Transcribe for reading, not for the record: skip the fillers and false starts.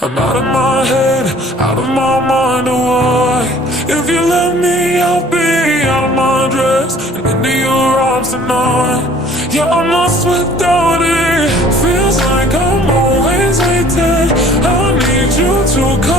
I'm out of my head, out of my mind, oh why? If you let me, I'll be out of my dress and into your arms tonight. Yeah, I'm lost without it. Feels like I'm always waiting. I need you to come